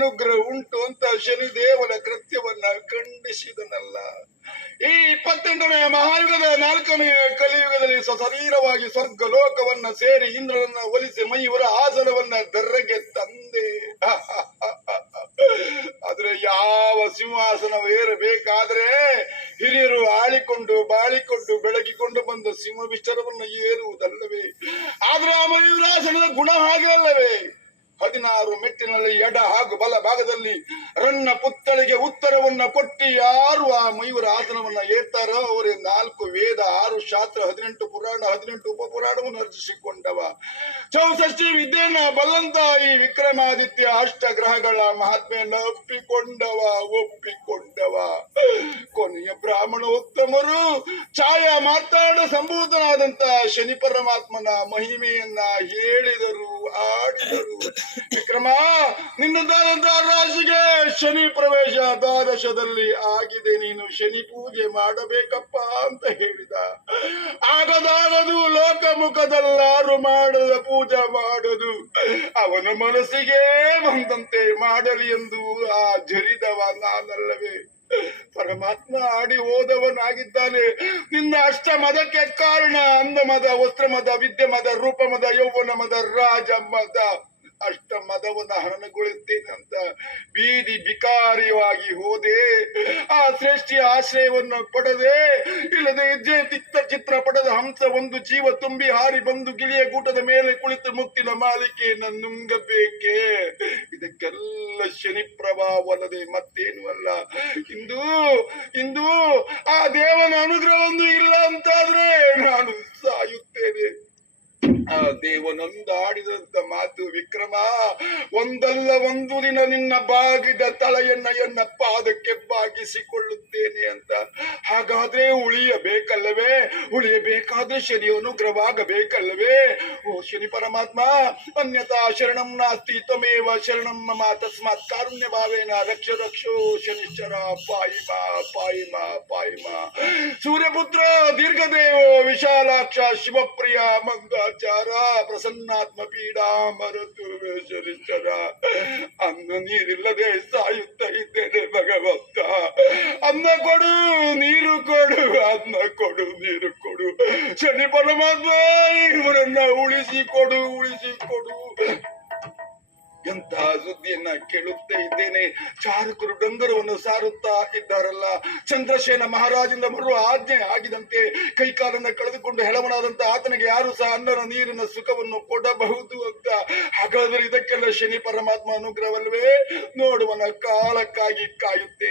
ಅನುಗ್ರಹ ಉಂಟು ಅಂತ ಶನಿದೇವನ ಕೃತ್ಯವನ್ನ ಖಂಡಿಸಿದನಲ್ಲ. ಈ ಇಪ್ಪತ್ತೆಂಟನೇ ಮಹಾಯುಗದ ನಾಲ್ಕನೇ ಕಲಿಯುಗದಲ್ಲಿ ಸಶರೀರವಾಗಿ ಸ್ವರ್ಗ ಲೋಕವನ್ನ ಸೇರಿ ಇಂದ್ರನನ್ನ ಒಲಿಸಿ ಮಯೂರ ಆಸನವನ್ನ ದರ್ರೆಗೆ ತಂದೆ. ಆದ್ರೆ ಯಾವ ಸಿಂಹಾಸನವೇರಬೇಕಾದ್ರೆ ಹಿರಿಯರು ಆಳಿಕೊಂಡು ಬಾಳಿಕೊಂಡು ಬೆಳಗಿಕೊಂಡು ಬಂದ ಸಿಂಹ ವಿಚಾರವನ್ನು ಏರುವುದಲ್ಲವೇ? ಆದ್ರೆ ಆ ಮಯೂರಾಸನದ ಗುಣ ಹಾಗೆ ಅಲ್ಲವೇ? ಹದಿನಾರು ಮೆಟ್ಟಿನಲ್ಲಿ ಎಡ ಹಾಗೂ ಬಲ ಭಾಗದಲ್ಲಿ ರನ್ನ ಪುತ್ತಳಿಗೆ ಉತ್ತರವನ್ನ ಕೊಟ್ಟಿ ಯಾರು ಆ ಮಯೂರ ಆಸನವನ್ನ ಏರ್ತಾರೋ ಅವರೇ ನಾಲ್ಕು ವೇದ, ಆರು ಶಾಸ್ತ್ರ, ಹದಿನೆಂಟು ಪುರಾಣ, ಹದಿನೆಂಟು ಉಪ ಪುರಾಣವನ್ನು ಅರ್ಜಿಸಿಕೊಂಡವ ಚೌಸಷ್ಟಿ ವಿದ್ಯೆನ ಬಲ್ಲಂತ ಈ ವಿಕ್ರಮಾದಿತ್ಯ ಅಷ್ಟ ಗ್ರಹಗಳ ಮಹಾತ್ಮೆಯನ್ನು ಒಪ್ಪಿಕೊಂಡವ ಕೊನೆಯ ಬ್ರಾಹ್ಮಣ ಉತ್ತಮರು. ಛಾಯಾ ಮಾತಾಡ ಸಂಭೂತನಾದಂತ ಶನಿ ಪರಮಾತ್ಮನ ಮಹಿಮೆಯನ್ನ ಹೇಳಿದರು ಆಡಿದರು ವಿಕ್ರಮ ನಿನ್ನದಾದಂತಹ ರಾಶಿಗೆ ಶನಿ ಪ್ರವೇಶ ದ್ವಾದಶದಲ್ಲಿ ಆಗಿದೆ. ನೀನು ಶನಿ ಪೂಜೆ ಮಾಡಬೇಕಪ್ಪ ಅಂತ ಹೇಳಿದ. ಆಗದಾಗದು ಲೋಕಮುಖದಲ್ಲಾರು ಮಾಡದ ಪೂಜೆ ಮಾಡದು. ಅವನ ಮನಸ್ಸಿಗೆ ಬಂದಂತೆ ಮಾಡಲಿ ಎಂದು ಆ ಜರಿದವ ನಾನಲ್ಲವೇ. ಪರಮಾತ್ಮ ಆಡಿ ಹೋದವನಾಗಿದ್ದಾನೆ ನಿನ್ನ ಅಷ್ಟ ಮದಕ್ಕೆ ಕಾರಣ ಅಂದ ಮದ ವಸ್ತ್ರ ಮದ ವಿದ್ಯೆ ಮದ ರೂಪ ಮದ ಯೌವನ ಮದ ರಾಜ ಮದ ಅಷ್ಟ ಮದವನ್ನ ಹರಣಗೊಳಿಸ್ತೇನೆ ಅಂತ ಬೀದಿ ಬಿಕಾರಿಯಾಗಿ ಹೋದೆ. ಆ ಸೃಷ್ಟಿ ಆಶ್ರಯವನ್ನ ಪಡೆದೆ. ಇಲ್ಲದೆ ಹೆಜ್ಜೆ ತಿಕ್ತ ಚಿತ್ರ ಪಡೆದ ಹಂಸ ಒಂದು ಜೀವ ತುಂಬಿ ಹಾರಿ ಬಂದು ಗಿಳಿಯ ಗೂಟದ ಮೇಲೆ ಕುಳಿತು ಮುಕ್ತಿನ ಮಾಲಿಕೆಯನ್ನ ನುಂಗಬೇಕೆ. ಇದಕ್ಕೆಲ್ಲ ಶನಿ ಪ್ರಭಾವಲ್ಲದೆ ಮತ್ತೇನು ಅಲ್ಲ. ಇಂದು ಇಂದು, ಆ ದೇವನ ಅನುಗ್ರಹ ಒಂದು ಇಲ್ಲ ಅಂತಾದ್ರೆ ದೇವನೊಂದು ಆಡಿದಂತ ಮಾತು ವಿಕ್ರಮ. ಒಂದಲ್ಲ ಒಂದು ದಿನ ನಿನ್ನ ಬಾಗಿದ ತಳೆಯನ್ನ ಎನ್ನ ಪಾದಕ್ಕೆ ಬಾಗಿಸಿಕೊಳ್ಳುತ್ತೇನೆ ಅಂತ. ಹಾಗಾದ್ರೆ ಉಳಿಯಬೇಕಲ್ಲವೇ? ಉಳಿಯಬೇಕಾದ್ರೆ ಶನಿ ಅನುಗ್ರಹವಾಗಬೇಕಲ್ಲವೇ? ಓ ಶನಿ ಪರಮಾತ್ಮ, ಅನ್ಯತಾ ಶರಣಂ ನಾಸ್ತಿ ತಮೇವ ಶರಣಂ ಮಮ, ತಸ್ಮಾತ್ ಕಾರುಣ್ಯ ಭಾವೇನ ರಕ್ಷ ರಕ್ಷೋ ಶನಿಶ್ಚರ, ಪಾಯಿಮ ಪಾಯಿಮ ಪಾಯಿಮ. ಸೂರ್ಯಪುತ್ರ, ದೀರ್ಘದೇವೋ, ವಿಶಾಲಾಕ್ಷ, ಶಿವಪ್ರಿಯ, ಮಂಗಾಚಾರ ಪ್ರಸನ್ನಾತ್ಮ ಪೀಡಾ ಮರತು ಶನಿಶ್ಚರ ಅನ್ನ ನೀರಿಲ್ಲದೆ ಸಾಯುತ್ತಾ ಇದ್ದೇನೆ ಭಗವಂತ ಅನ್ನ ಕೊಡು, ನೀರು ಕೊಡು, ಅನ್ನ ಕೊಡು, ನೀರು ಕೊಡು. ಶನಿ ಪರಮಾತ್ಮ, ಇವರನ್ನ ಉಳಿಸಿ ಕೊಡು ಉಳಿಸಿ ಕೊಡು. ಎಂತಹ ಸುದ್ದಿಯನ್ನ ಕೇಳುತ್ತಾ ಇದ್ದೇನೆ? ಚಾರಕರು ಡಂಗರವನ್ನು ಸಾರುತ್ತಾ ಇದ್ದಾರಲ್ಲ. ಚಂದ್ರಸೇನ ಮಹಾರಾಜಿಂದ ಬರುವ ಆಜ್ಞೆ ಆಗಿದಂತೆ ಕೈಕಾಲನ್ನ ಕಳೆದುಕೊಂಡು ಹೆಳವನಾದಂತ ಆತನಿಗೆ ಯಾರು ಸಹ ಅನ್ನನ ನೀರಿನ ಸುಖವನ್ನು ಕೊಡಬಹುದು ಅಂತ. ಹಾಗಾದ್ರೆ ಇದಕ್ಕೆಲ್ಲ ಶನಿ ಪರಮಾತ್ಮ ಅನುಗ್ರಹವಲ್ವೇ? ನೋಡುವನ ಕಾಲಕ್ಕಾಗಿ ಕಾಯುತ್ತೇನೆ.